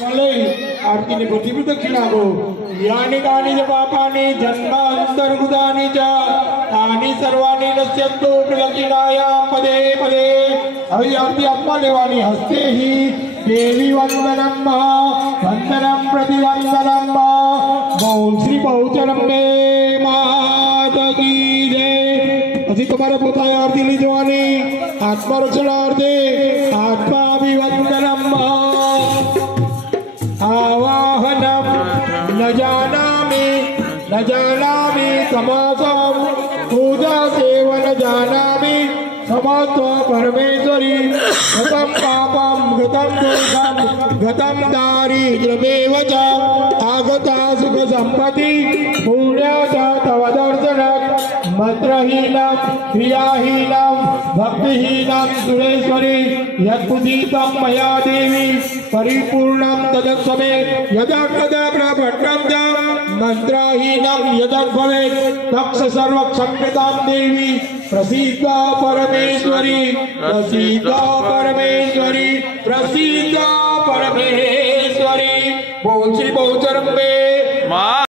आरती ने प्रतिप्रदक्षिणा को यानी कानी च पापानि जन्मान्तर्गतानि च तानि सर्वाणि नश्यन्तु प्रदक्षिणायां पदे पदे। अभी आरती आत्मा लेवानी हस्ते ही देवी वंदनम वंदनम प्रतिवंदनम बोल श्री बहुचरम्बे माता की जय। अभी तुम्हारे पोता आरती ली जवानी आत्मा रक्षणार्थे आत्मा अभिवंदनम आवाहनम न जानामि समासम पूजा सेव न जानामि समत्व परमेश्वरी गतम पापम गतम दोषम गतम दारिद्र्यमेव च आगता सुख संपत्ति पुण्याच तव दर्शनात् मंत्रहीनम क्रियाहीनम भक्तिहीनम सुरेश्वरी यत्पुजितं मया देवी परिपूर्णं तदक्षमे यदा कदा प्रपन्नं च मंत्रहीनं यदभवेत् तक्ष सर्वक्षम्यतां देवी प्रसीद परमेश्वरी प्रसीद परमेश्वरी प्रसीद परमेश्वरी। बोल श्री बहुचरम्बे।